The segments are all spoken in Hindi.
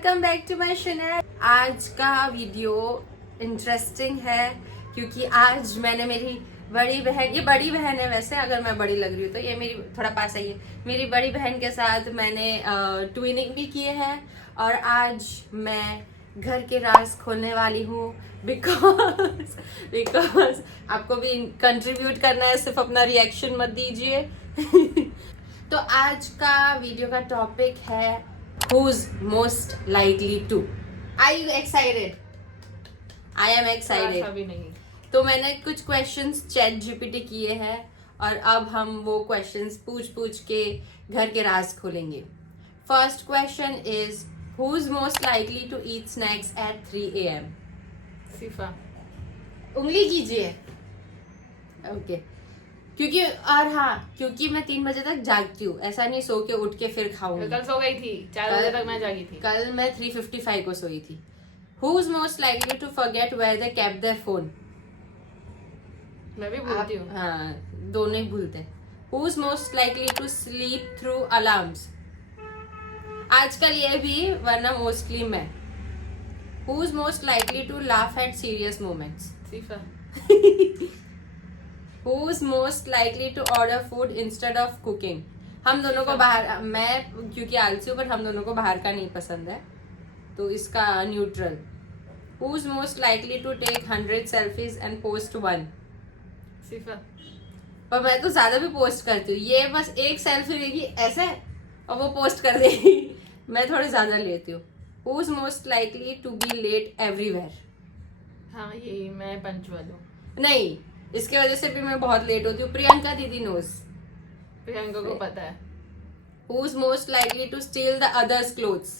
Welcome back to my channel. आज का वीडियो इंटरेस्टिंग है क्योंकि आज मैंने मेरी बड़ी बहन, ये बड़ी बहन है वैसे, अगर मैं बड़ी लग रही हूँ तो ये मेरी, थोड़ा पास आई है, मेरी बड़ी बहन के साथ मैंने ट्विनिंग भी किए हैं और आज मैं घर के राज खोलने वाली हूँ बिकॉज आपको भी कंट्रीब्यूट करना है, सिर्फ अपना रिएक्शन मत दीजिए। तो आज का वीडियो का टॉपिक है Who's most likely to? Are you excited? I am excited. अभी नहीं। तो मैंने कुछ क्वेश्चंस चैट जीपीटी किए हैं और अब हम वो क्वेश्चंस पूछ के घर के राज खोलेंगे। First question is Who's most likely to eat snacks at 3 AM? सिफा। उंगली कीजिए। ओके क्योंकि क्योंकि मैं 3 बजे तक जागती हूँ, ऐसा नहीं सो के उठ के फिर खाऊंगी। कल सो गई थी 4 बजे तक, मैं जागी थी। कल मैं 3:55 को सोई थी। Who's most likely to forget where they kept their phone? मैं भी भूलती हूँ। हाँ, दोनों ही भूलते हैं। Who's most likely to sleep through alarms? आजकल ये भी, वरना मोस्टली मैं। Who's most likely to laugh at serious moments? Sifa. Who's most likely to order food instead of cooking? हम दोनों को बाहर, मैं क्योंकि आलसी हूँ पर हम दोनों को बाहर का नहीं पसंद है, तो इसका neutral. Who's most likely to take 100 selfies and post one? सिफा। पर मैं तो ज्यादा भी पोस्ट करती हूँ, ये बस एक सेल्फी लेगी ऐसे और वो पोस्ट कर देगी। मैं थोड़ी ज्यादा लेती हूँ। Who's most likely to be late everywhere? हाँ, यही मैं पंचुअल हूँ। नहीं, इसके वजह से भी मैं बहुत लेट होती हूँ। प्रियंका दीदी नोज। प्रियंका को पता है। Who's most likely to steal the others' clothes?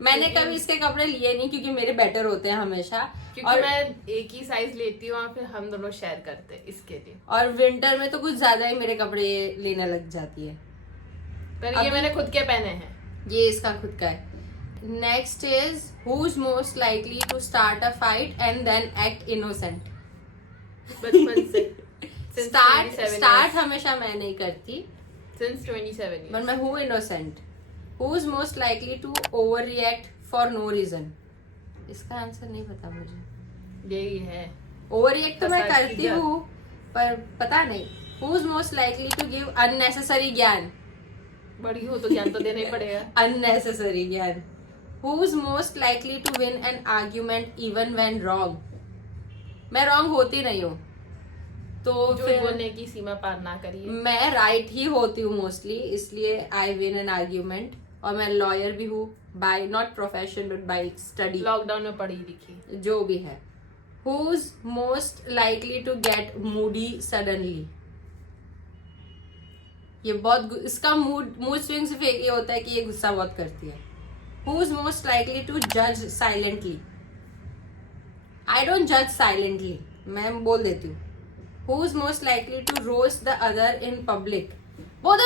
मैंने कभी इसके कपड़े लिए नहीं क्योंकि मेरे बेटर होते हैं हमेशा, क्योंकि और मैं एक ही साइज लेती हूँ और फिर हम दोनों शेयर करते हैं इसके लिए। और विंटर में तो कुछ ज्यादा ही मेरे कपड़े लेने लग जाती है। पर ये मैंने खुद के पहने हैं। ये इसका खुद का है। Next is Who's most likely to start a fight and then act innocent? बचपन से स्टार्ट हमेशा मैं नहीं करती, since 27 पर मैं हूँ innocent. Who's most likely to overreact for no reason? इसका आंसर नहीं पता मुझे। यही है। ओवररिएक्ट तो मैं करती हूँ पर पता नहीं। Who's most likely to give unnecessary ज्ञान? बड़ी हो तो ज्ञान तो देना ही पड़ेगा। unnecessary ज्ञान। Who's most likely to win an argument even when wrong? मैं रॉन्ग होती नहीं हूँ, तो फिर बोलने की सीमा पार ना करिए। मैं राइट ही होती हूँ मोस्टली, इसलिए आई विन एन आर्ग्यूमेंट। और मैं लॉयर भी हूँ, by not profession but by study. Lockdown में पढ़ी लिखी जो भी है। Who's most likely to get moody suddenly? ये बहुत, इसका मूड स्विंग सिर्फ एक ये होता है कि ये गुस्सा बहुत करती है। Who's most likely to judge silently? I don't judge silently, मैं बोल देती हूँ। Who's most likely to roast the other in public? both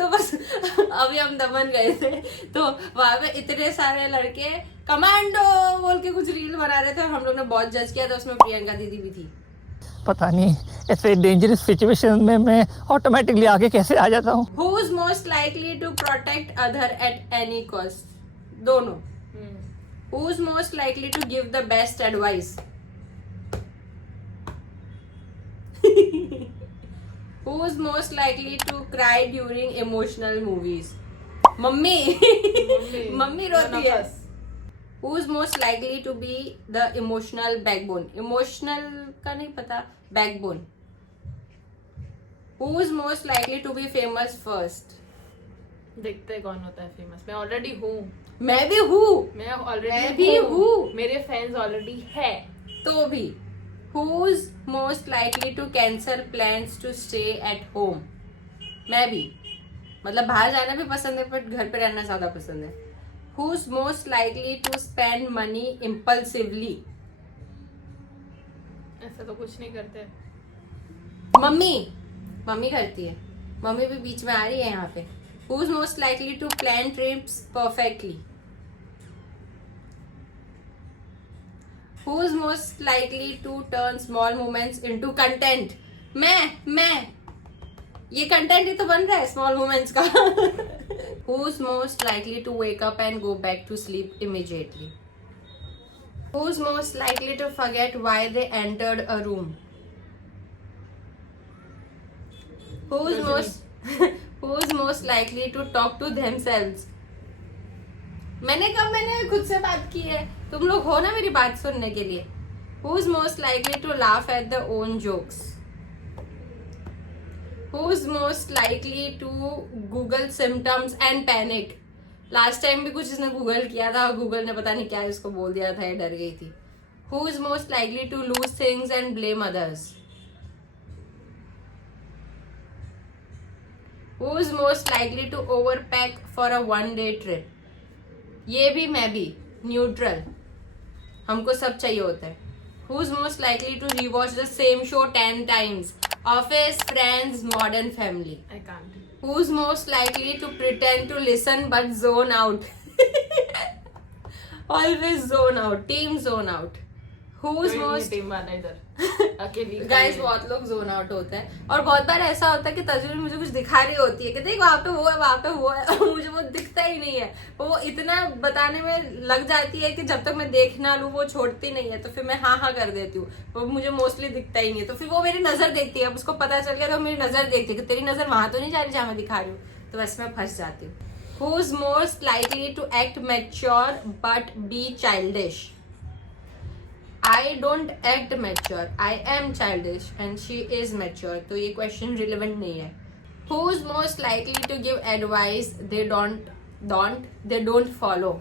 of us। अभी हम दमन गए थे तो वहां पे इतने सारे लड़के कमांडो बोल के कुछ रील बना रहे थे और हम लोग ने बहुत जज किया था, उसमें प्रियंका दीदी भी थी। पता नहीं ऐसे डेंजरस सिचुएशन में मैं ऑटोमेटिकली आगे कैसे आ जाता हूँ। Who's most likely to protect other at any cost? दोनों। Who's most likely to give the best advice? Who's most likely to cry during emotional movies? Mummy. Mummy रोती है। Who's most likely to be the emotional backbone? Emotional का नहीं पता, backbone. Who's most likely to be famous first? देखते कौन होता है फेमस। मैं ऑलरेडी हूँ। मैं भी हूँ। मैं ऑलरेडी मैं भी हूँ। मेरे फैंस ऑलरेडी है। तो भी। Who's most likely to cancel plans to stay at home? मैं भी, मतलब बाहर जाना भी पसंद है पर घर पे रहना ज्यादा पसंद है। Who's most likely to spend money impulsively? ऐसा तो कुछ नहीं करते। मम्मी करती है। मम्मी भी बीच में आ रही है यहाँ पे। Who's most likely to plan trips perfectly? Who's most likely to turn small moments into content? मैं ये कंटेंट ही तो बन रहा है स्मॉल मोमेंट्स का। Who's most likely to wake up and go back to sleep immediately? Who's most likely to forget why they entered a room? Who's most likely to talk to themselves? मैंने खुद से बात की है, तुम लोग हो ना मेरी बात सुनने के लिए. Who's most likely to laugh at their own jokes? Who's most likely to Google symptoms and panic? Last time भी कुछ इसने गूगल किया था और गूगल ने पता नहीं क्या इसको बोल दिया था, ये डर गई थी. Who's most likely to lose things and blame others? Who's most likely to overpack for a one-day trip? ये भी मैं भी न्यूट्रल, हमको सब चाहिए होता है. Who's most likely to rewatch the same show 10 times? Office, Friends, Modern Family. I can't. Who's most likely to pretend to listen but zone out? Always zone out. Team zone out. Who's most team वाला इधर अकेली गाइस बहुत लोग जोन आउट होते हैं और बहुत बार ऐसा होता है कि तस्वीर मुझे कुछ दिखा रही होती है कि देख वहां पे वो है वहां पे वो है और मुझे वो दिखता ही नहीं है. वो इतना बताने में लग जाती है कि जब तक मैं देख ना लूं वो छोड़ती नहीं है, तो फिर मैं हाँ हाँ कर देती हूँ. वो मुझे मोस्टली दिखता ही नहीं है, तो फिर वो मेरी नजर देखती है. अब उसको पता चल गया तो मेरी नजर देखती है कि तेरी नजर वहां तो नहीं जा रही जहां मैं दिखा रही हूँ, तो वैसे मैं फंस जाती हूँ. Who's most likely to act mature but be childish? I don't act mature. I am childish and she is mature. तो ये क्वेश्चन रिलेवेंट नहीं है. Who's most likely to give advice they don't follow?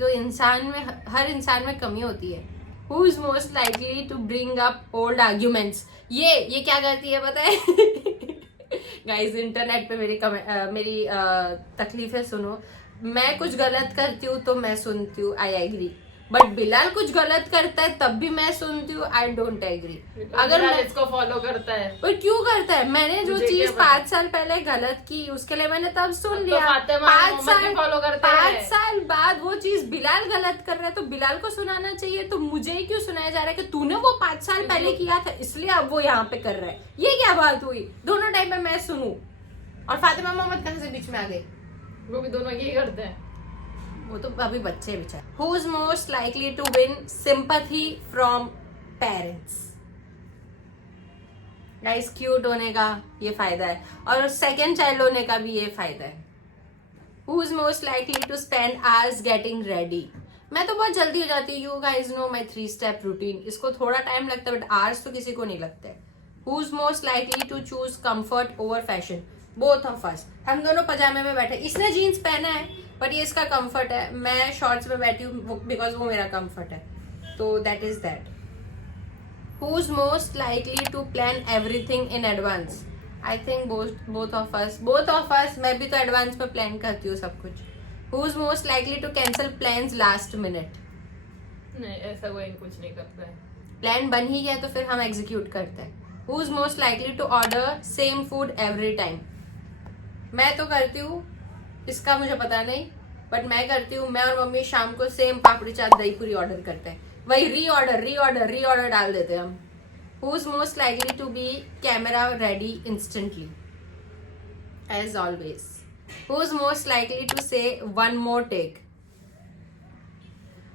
तो इंसान में हर इंसान में कमी होती है. Who's most likely to bring up old arguments? ये क्या करती है पता है? गाइस इंटरनेट पे मेरी तकलीफें सुनो. मैं कुछ गलत करती हूँ तो मैं सुनती हूँ, आई एग्री. बट बिलाल कुछ गलत करता है तब भी मैं सुनती हूँ, आई डोंट एग्री. अगर मैं इसको फॉलो करता है, पर क्यों करता है? मैंने जो चीज 5 साल पहले गलत की उसके लिए मैंने तब सुन लिया. 5 साल बाद वो चीज बिलाल गलत कर रहा है तो बिलाल को सुनाना चाहिए, तो मुझे ही क्यों सुनाया जा रहा है कि तूने वो 5 साल पहले किया था इसलिए अब वो यहाँ पे कर रहा है? ये क्या बात हुई? दोनों टाइम पे मैं सुनूं और फातिमा मोहम्मद कहाँ से बीच में आ गई? वो भी दोनों यही करते हैं. वो तो अभी बच्चे बेचारे. Who's most likely to win sympathy from parents? Guys cute होने का ये फायदा है और सेकंड चाइल्ड होने का भी ये फायदा है. Who's most likely to spend hours getting ready? मैं तो बहुत जल्दी हो जाती हूँ. You guys know my 3-step routine. इसको थोड़ा टाइम लगता है बट hours तो किसी को नहीं लगता है. Who's most likely to choose comfort over fashion? Both of us. हम दोनों पजामे में बैठे. इसने जीन्स पहना है बट ये इसका कंफर्ट है. मैं शॉर्ट्स में बैठी हूँ बिकॉज वो मेरा कंफर्ट है. तो that is that. Who's most likely to plan everything in advance? I think both of us. मैं भी तो एडवांस में प्लान करती हूँ सब कुछ. Who's most likely to cancel plans last minute? नहीं, ऐसा कोई कुछ नहीं करता है. प्लान बन ही गया तो फिर हम एग्जीक्यूट करते हैं. Who's most likely to order same food every time? मैं तो करती हूँ, इसका मुझे पता नहीं बट मैं करती हूँ. मैं और मम्मी शाम को सेम पापड़ी चाट दही पूरी ऑर्डर करते हैं. वही रीऑर्डर डाल देते हैं हम. Who's most likely to be camera ready instantly? As always. Who's most likely to say one more take?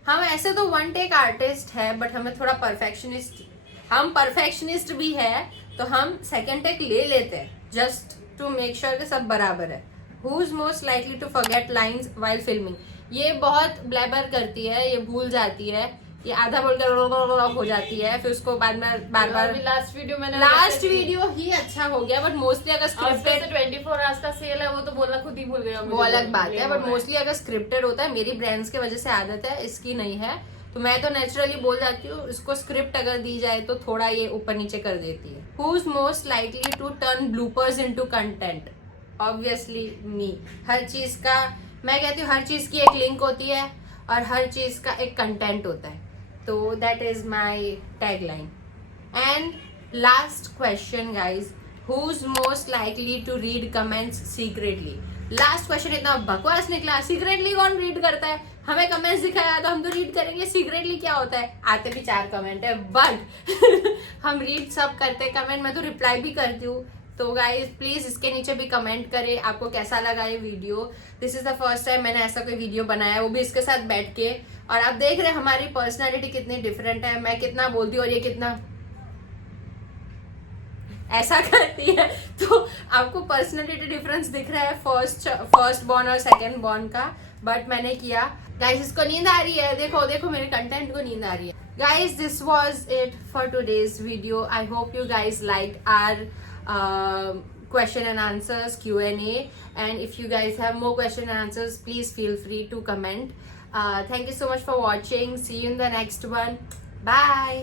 हम ऐसे तो वन टेक आर्टिस्ट है बट हमें थोड़ा परफेक्शनिस्ट भी है तो हम सेकेंड टेक ले लेते हैं जस्ट टू मेक श्योर कि सब बराबर है. Who's most likely to forget lines while filming? ये बहुत ब्लैबर करती है, ये भूल जाती है, ये आधा बोलकर हो जाती है, फिर उसको बाद में बार लास्ट वीडियो ही अच्छा हो गया बट मोस्टली अगर स्क्रिप्टेड 24 आवर्स का सेल है वो तो बोलना खुद ही भूल गया. वो अलग बात है बट मोस्टली अगर स्क्रिप्टेड होता है, मेरी ब्रांड्स की वजह से आदत है, इसकी नहीं है, तो मैं तो नेचुरली बोल जाती हूँ. इसको स्क्रिप्ट अगर दी जाए तो थोड़ा ये ऊपर नीचे कर देती है. Who's most likely to turn bloopers into content? Obviously me. हर चीज का मैं कहती हूँ हर चीज की एक लिंक होती है और हर चीज का एक कंटेंट होता है. तो that is my tagline. And last question guys. Who's most likely to read comments secretly? Last question इतना बकवास निकला. सीक्रेटली कौन रीड करता है? हमें कमेंट्स दिखाया तो हम तो रीड करेंगे. सीक्रेटली क्या होता है? आते भी 4 कमेंट है बट हम रीड सब करते हैं कमेंट. मैं तो रिप्लाई भी करती हूँ. तो गाइज प्लीज इसके नीचे भी कमेंट करें आपको कैसा लगा ये video. This is the first time मैंने ऐसा कोई वीडियो बनाया, वो भी इसके साथ बैठ के। और आप देख रहे हैं हमारी पर्सनालिटी कितनी डिफरेंट है, मैं कितना बोलती हूँ और ये कितना ऐसा करती है। तो आपको पर्सनालिटी डिफरेंस दिख रहा है फर्स्ट बॉर्न और सेकंड बॉर्न का, बट मैंने किया। गाइस इसको नींद आ रही है, देखो देखो मेरे कंटेंट को नींद आ रही है। Guys this was it for today's video. I hope you guys like our question and answers Q&A, and if you guys have more question and answers, please feel free to comment. Thank you so much for watching. See you in the next one. Bye.